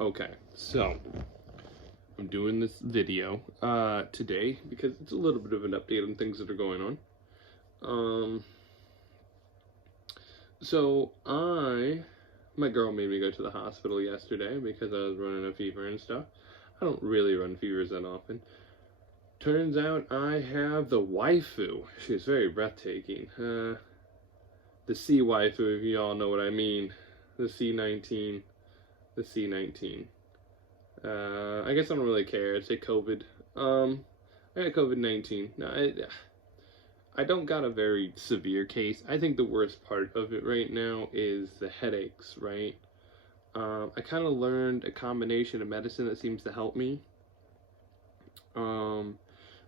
Okay, so I'm doing this video today because it's a little bit of an update on things that are going on. Um, my girl made me go to the hospital yesterday because I was running a fever and stuff. I don't really run fevers that often. Turns out I have the waifu. She's very breathtaking. The C waifu, if you all know what I mean. The C19. The C19. I guess I don't really care. I'd say COVID. I got COVID-19. No, I don't got a very severe case. I think the worst part of it right now is the headaches, right? I kind of learned a combination of medicine that seems to help me,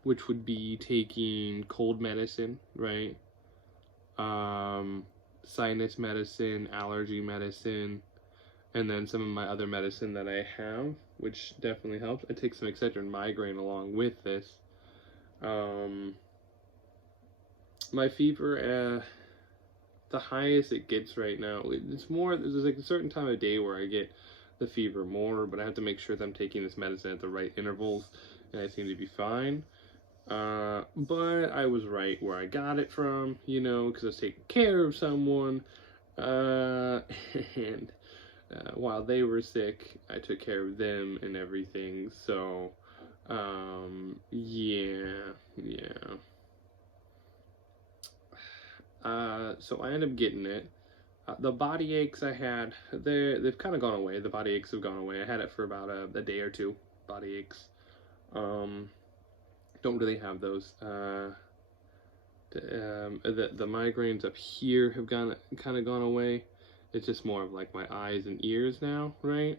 which would be taking cold medicine, right? Sinus medicine, allergy medicine, and then some of my other medicine that I have, which definitely helps. I take some Excedrin migraine along with this. My fever, the highest it gets right now, it's more, there's like a certain time of day where I get the fever more, but I have to make sure that I'm taking this medicine at the right intervals, and I seem to be fine. But I was right where I got it from, because I was taking care of someone, and while they were sick, I took care of them and everything. So, yeah. So I ended up getting it. The body aches I had, they've kind of gone away. The body aches have gone away. I had it for about a day or two. Body aches. Don't really have those. The migraines up here have kind of gone away. It's just more of like my eyes and ears now, right?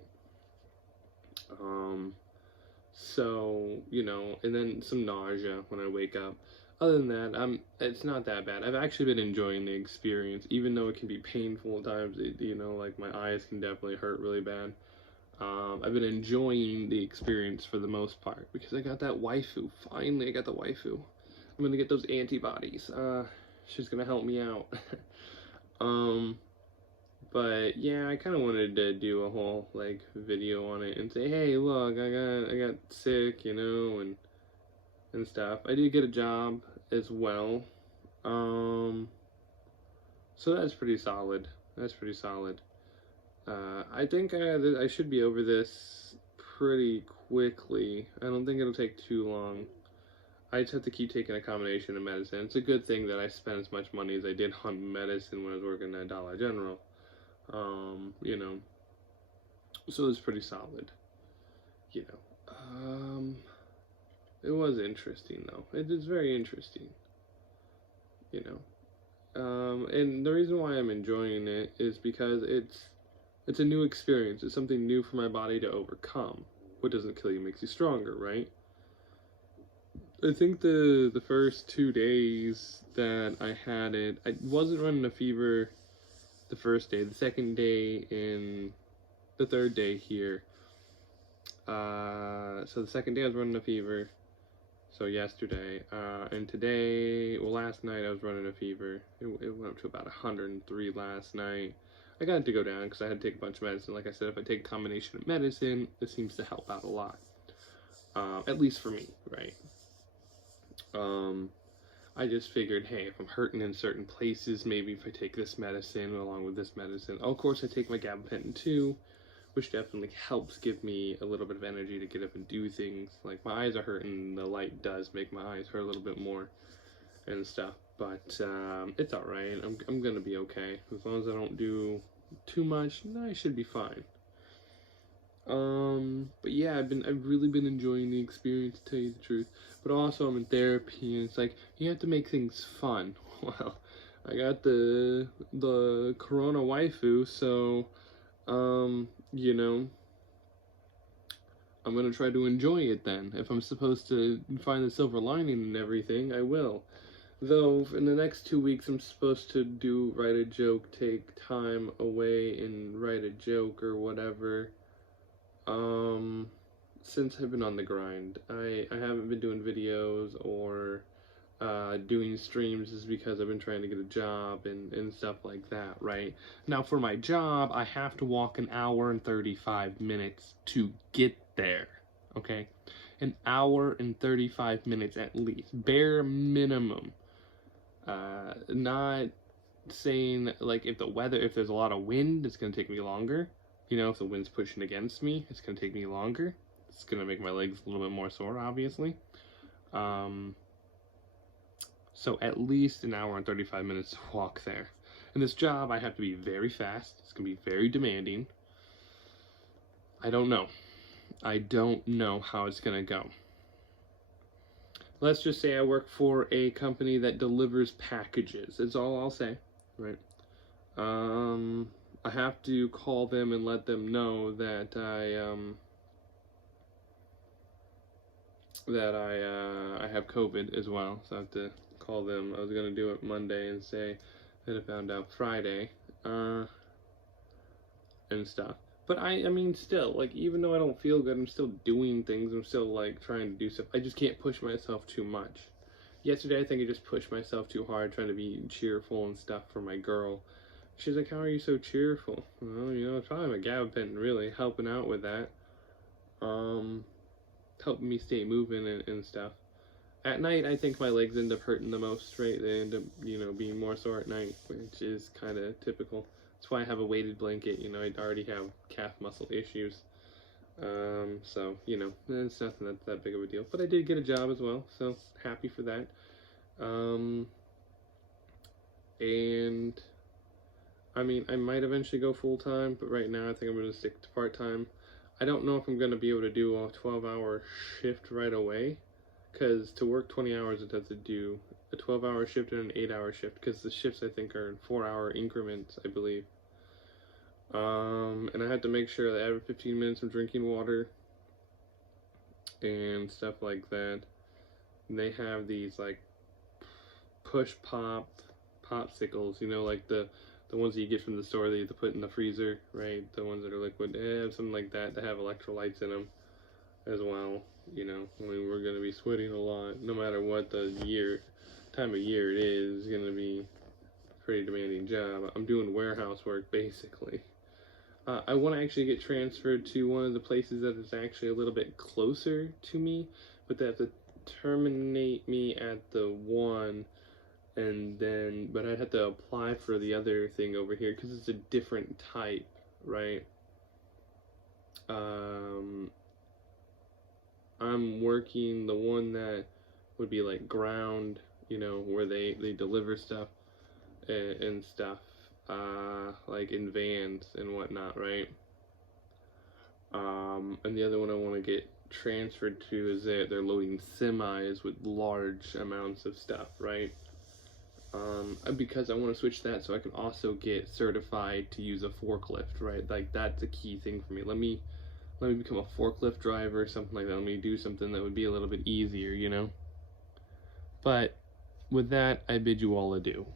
So, and then some nausea when I wake up. Other than that, it's not that bad. I've actually been enjoying the experience, even though it can be painful at times. Like my eyes can definitely hurt really bad. I've been enjoying the experience for the most part because I got that waifu. Finally, I got the waifu. I'm gonna get those antibodies. She's gonna help me out. But yeah, I kind of wanted to do a whole video on it and say, hey, look, I got sick, and stuff. I did get a job as well. So that's pretty solid. I think I should be over this pretty quickly. I don't think it'll take too long. I just have to keep taking a combination of medicine. It's a good thing that I spent as much money as I did on medicine when I was working at Dollar General. So it's pretty solid. It was interesting though. It is very interesting. And the reason why I'm enjoying it is because it's a new experience. It's something new for my body to overcome. What doesn't kill you makes you stronger, right? I think the first 2 days that I had it, I wasn't running a fever the first day. The second day and the third day here. So the second day I was running a fever. So yesterday, and today, well, last night I was running a fever. It went up to about 103 last night. I got it to go down because I had to take a bunch of medicine. Like I said, if I take a combination of medicine, it seems to help out a lot. At least for me, right? I just figured, hey, if I'm hurting in certain places, maybe if I take this medicine along with this medicine. Oh, of course, I take my gabapentin too, which definitely helps give me a little bit of energy to get up and do things. Like, my eyes are hurting, the light does make my eyes hurt a little bit more and stuff, but it's alright. I'm gonna be okay. As long as I don't do too much, I should be fine. But yeah, I've really been enjoying the experience, to tell you the truth. But also, I'm in therapy, and it's like, you have to make things fun. Well, I got the Corona waifu, so, I'm gonna try to enjoy it then. If I'm supposed to find the silver lining and everything, I will. Though, in the next 2 weeks, I'm supposed to write a joke, take time away and write a joke or whatever. Since I've been on the grind, I haven't been doing videos or doing streams is because I've been trying to get a job and stuff like that, right? Now, for my job, I have to walk an hour and 35 minutes to get there, okay? An hour and 35 minutes at least, bare minimum. Not saying, like, if there's a lot of wind, it's going to take me longer. You know, if the wind's pushing against me, it's going to take me longer. It's going to make my legs a little bit more sore, obviously. So at least an hour and 35 minutes to walk there. In this job, I have to be very fast. It's going to be very demanding. I don't know. I don't know how it's going to go. Let's just say I work for a company that delivers packages. That's all I'll say, right? I have to call them and let them know that I have COVID as well. So I have to call them. I was gonna do it Monday and say that I found out Friday, and stuff. But I mean, still, like, even though I don't feel good, I'm still doing things. I'm still, like, trying to do stuff. I just can't push myself too much. Yesterday, I think I just pushed myself too hard, trying to be cheerful and stuff for my girl. She's like, how are you so cheerful? Well, you know, it's probably my gabapentin, really, helping out with that. Helping me stay moving and stuff. At night, I think my legs end up hurting the most, right? They end up, you know, being more sore at night, which is kind of typical. That's why I have a weighted blanket. You know, I already have calf muscle issues. So, you know, it's nothing that's that big of a deal. But I did get a job as well, so happy for that. And, I mean, I might eventually go full-time, but right now I think I'm going to stick to part-time. I don't know if I'm going to be able to do a 12-hour shift right away, because to work 20 hours, it has to do a 12-hour shift and an 8-hour shift, because the shifts, I think, are in 4-hour increments, I believe. And I had to make sure that every 15 minutes I'm drinking water and stuff like that. And they have these, like, push-pop popsicles, you know, like the ones that you get from the store that you have to put in the freezer, right? The ones that are liquid. They have something like that have electrolytes in them as well. You know, I mean, we're going to be sweating a lot, no matter what time of year it is. It's going to be a pretty demanding job. I'm doing warehouse work, basically. I want to actually get transferred to one of the places that is actually a little bit closer to me, but they have to terminate me at the one, but I'd have to apply for the other thing over here, because it's a different type, right? I'm working the one that would be like ground, you know, where they deliver stuff and stuff, like in vans and whatnot, right? And the other one I want to get transferred to is they're loading semis with large amounts of stuff, right? Because I want to switch that so I can also get certified to use a forklift, right? Like, that's a key thing for me. Let me become a forklift driver or something like that. Let me do something that would be a little bit easier, you know? But with that, I bid you all adieu.